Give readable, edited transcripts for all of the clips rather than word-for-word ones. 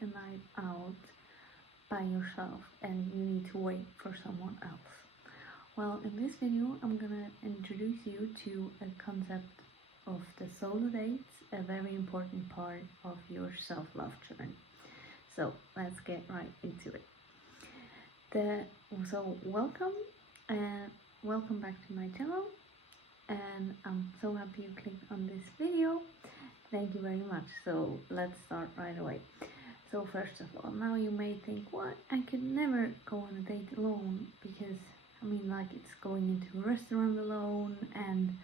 a night out by yourself and you need to wait for someone else? Well, in this video, I'm gonna introduce you to a concept of the solo dates, a very important part of your self-love journey. So let's get right into it. Welcome and welcome back to my channel, and I'm so happy you clicked on this video. Thank you very much. So let's start right away. So first of all, now you may think, what? I could never go on a date alone, because it's going into a restaurant alone and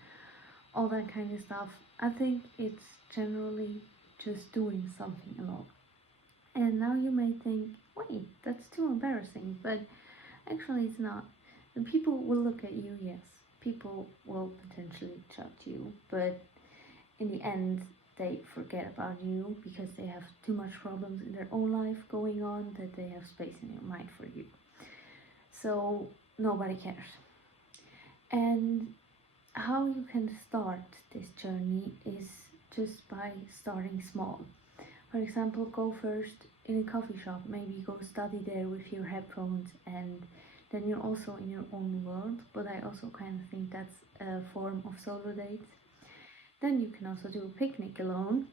all that kind of stuff. I think it's generally just doing something alone. And now you may think, wait, that's too embarrassing, but actually it's not. And people will look at you, yes. People will potentially judge you, but in the end, they forget about you because they have too much problems in their own life going on that they have space in their mind for you. So nobody cares. And how you can start this journey is just by starting small. For example, go first in a coffee shop, maybe go study there with your headphones, and then you're also in your own world. But I also kind of think that's a form of solo dates. Then you can also do a picnic alone,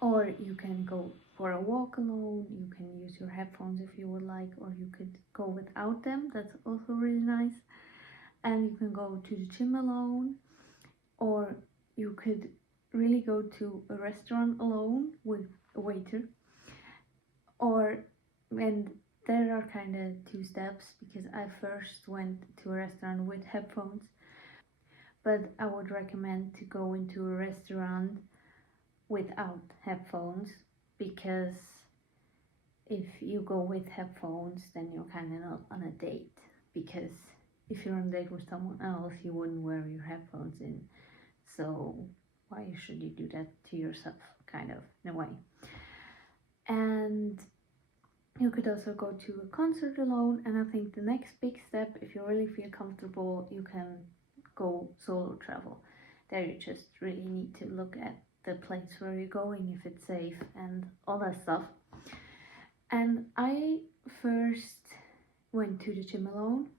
or you can go for a walk alone. You can use your headphones if you would like, or you could go without them. That's also really nice. And you can go to the gym alone, or you could really go to a restaurant alone with a waiter. And there are kind of two steps, because I first went to a restaurant with headphones, but I would recommend to go into a restaurant without headphones, because if you go with headphones, then you're kind of not on a date, because if you're on a date with someone else, you wouldn't wear your headphones in. So why should you do that to yourself, kind of, in a way? And you could also go to a concert alone. And I think the next big step, if you really feel comfortable, you can go solo travel. There you just really need to look at the place where you're going, if it's safe and all that stuff. And I first went to the gym alone,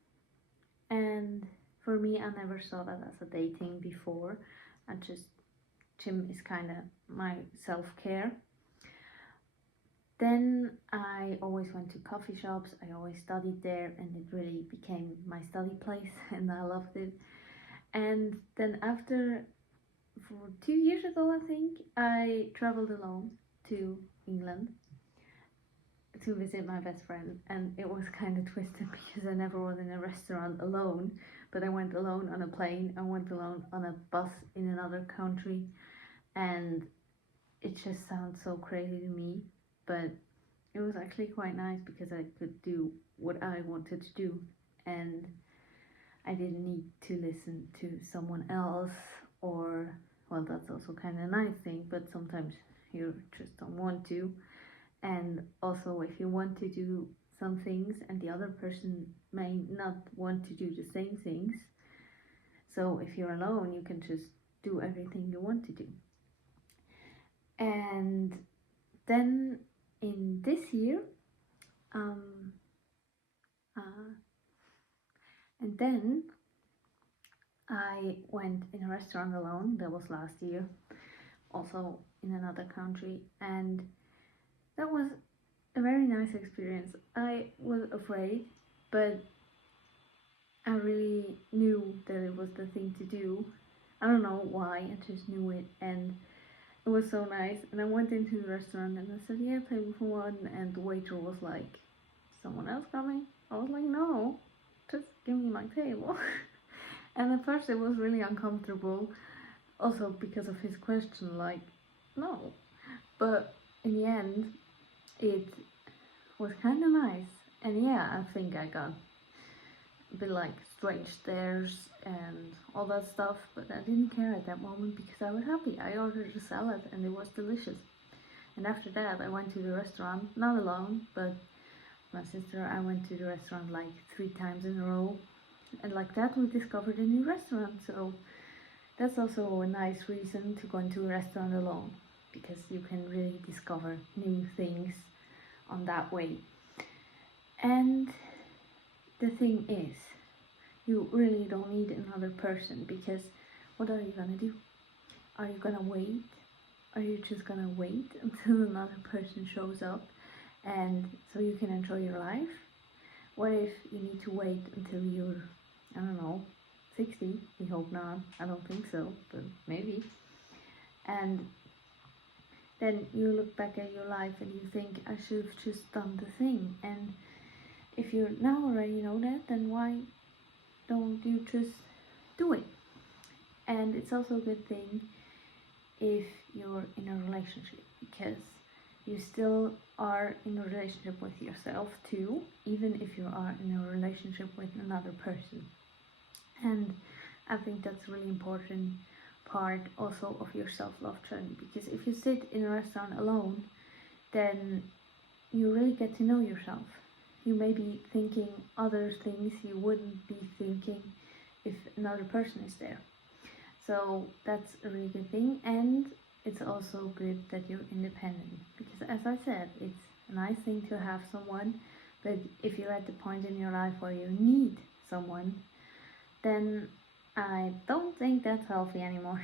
and for me, I never saw that as a dating before. Gym is kind of my self-care. Then I always went to coffee shops. I always studied there, and it really became my study place and I loved it. And then for 2 years ago, I think, I traveled alone to England to visit my best friend, and it was kind of twisted because I never was in a restaurant alone, but I went alone on a plane, I went alone on a bus in another country, and it just sounds so crazy to me, but it was actually quite nice because I could do what I wanted to do, and I didn't need to listen to someone else, or, well, that's also kind of a nice thing, but sometimes you just don't want to. And also, if you want to do some things and the other person may not want to do the same things, so if you're alone, you can just do everything you want to do. And then in this year, and then I went in a restaurant alone. That was last year, also in another country, and that was a very nice experience. I was afraid, but I really knew that it was the thing to do. I don't know why, I just knew it, and it was so nice. And I went into the restaurant and I said, yeah, table for one, and the waiter was like, someone else coming? I was like, no, just give me my table. And at first it was really uncomfortable, also because of his question, like, no. But in the end, it was kind of nice. And yeah, I think I got a bit like strange stares and all that stuff, but I didn't care at that moment because I was happy. I ordered a salad and it was delicious. And after that, I went to the restaurant, not alone, but my sister. I went to the restaurant like 3 times in a row, and like that we discovered a new restaurant. So that's also a nice reason to go into a restaurant alone, because you can really discover new things on that way. And the thing is, you really don't need another person, because what are you gonna do? Are you gonna wait? Are you just gonna wait until another person shows up and so you can enjoy your life? What if you need to wait until you're, I don't know, 60? We hope not. I don't think so, but maybe. And then you look back at your life and you think, I should have just done the thing. And if you now already know that, then why don't you just do it? And it's also a good thing if you're in a relationship, because you still are in a relationship with yourself too, even if you are in a relationship with another person. And I think that's a really important part also of your self-love journey, because if you sit in a restaurant alone, then you really get to know yourself. You may be thinking other things you wouldn't be thinking if another person is there. So that's a really good thing, and it's also good that you're independent, because as I said, it's a nice thing to have someone, but if you're at the point in your life where you need someone, then I don't think that's healthy anymore.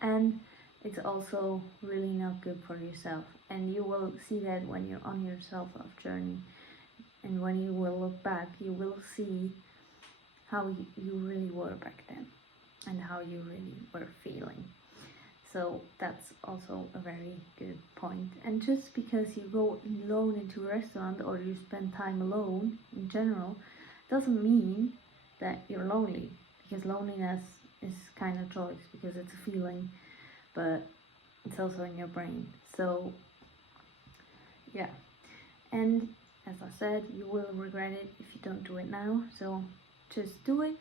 And it's also really not good for yourself, and you will see that when you're on your self-love journey, and when you will look back, you will see how you really were back then and how you really were feeling. So that's also a very good point. And just because you go alone into a restaurant or you spend time alone in general doesn't mean that you're lonely, because loneliness is kind of choice, because it's a feeling, but it's also in your brain. So yeah, and as I said, you will regret it if you don't do it now, so just do it.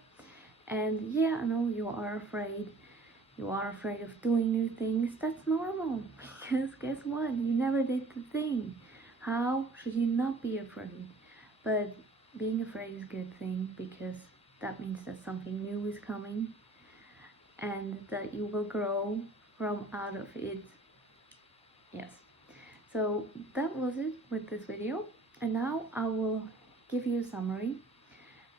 And yeah, I know you are afraid of doing new things. That's normal, because guess what, you never did the thing. How should you not be afraid? But being afraid is a good thing, because that means that something new is coming and that you will grow from out of it. Yes, so that was it with this video, and now I will give you a summary,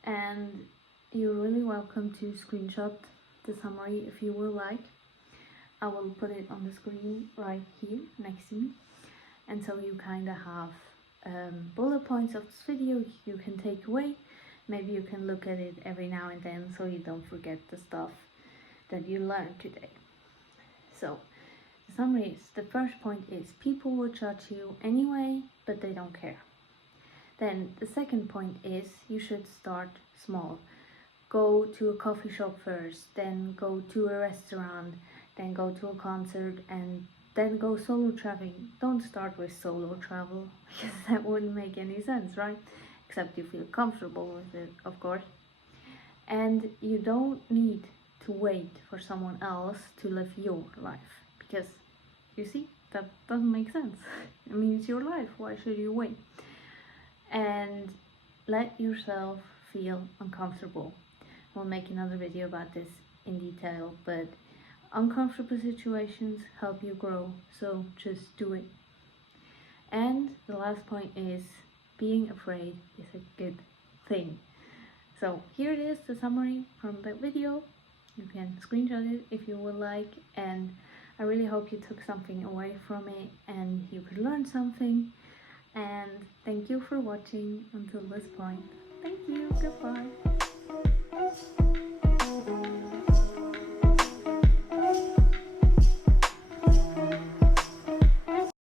and you're really welcome to screenshot the summary if you would like. I will put it on the screen right here next to me, and so you kind of have bullet points of this video you can take away. Maybe you can look at it every now and then so you don't forget the stuff that you learned today. So the summary is, the first point is, people will judge you anyway, but they don't care. Then the second point is, you should start small. Go to a coffee shop first, then go to a restaurant, then go to a concert, and then go solo traveling. Don't start with solo travel, because that wouldn't make any sense, right? Except you feel comfortable with it, of course. And you don't need to wait for someone else to live your life, because you see, that doesn't make sense. I mean, it's your life, why should you wait? And let yourself feel uncomfortable. We'll make another video about this in detail, but uncomfortable situations help you grow, so just do it. And the last point is, being afraid is a good thing. So here it is, the summary from the video. You can screenshot it if you would like, and I really hope you took something away from it and you could learn something. And thank you for watching until this point. Thank you, goodbye.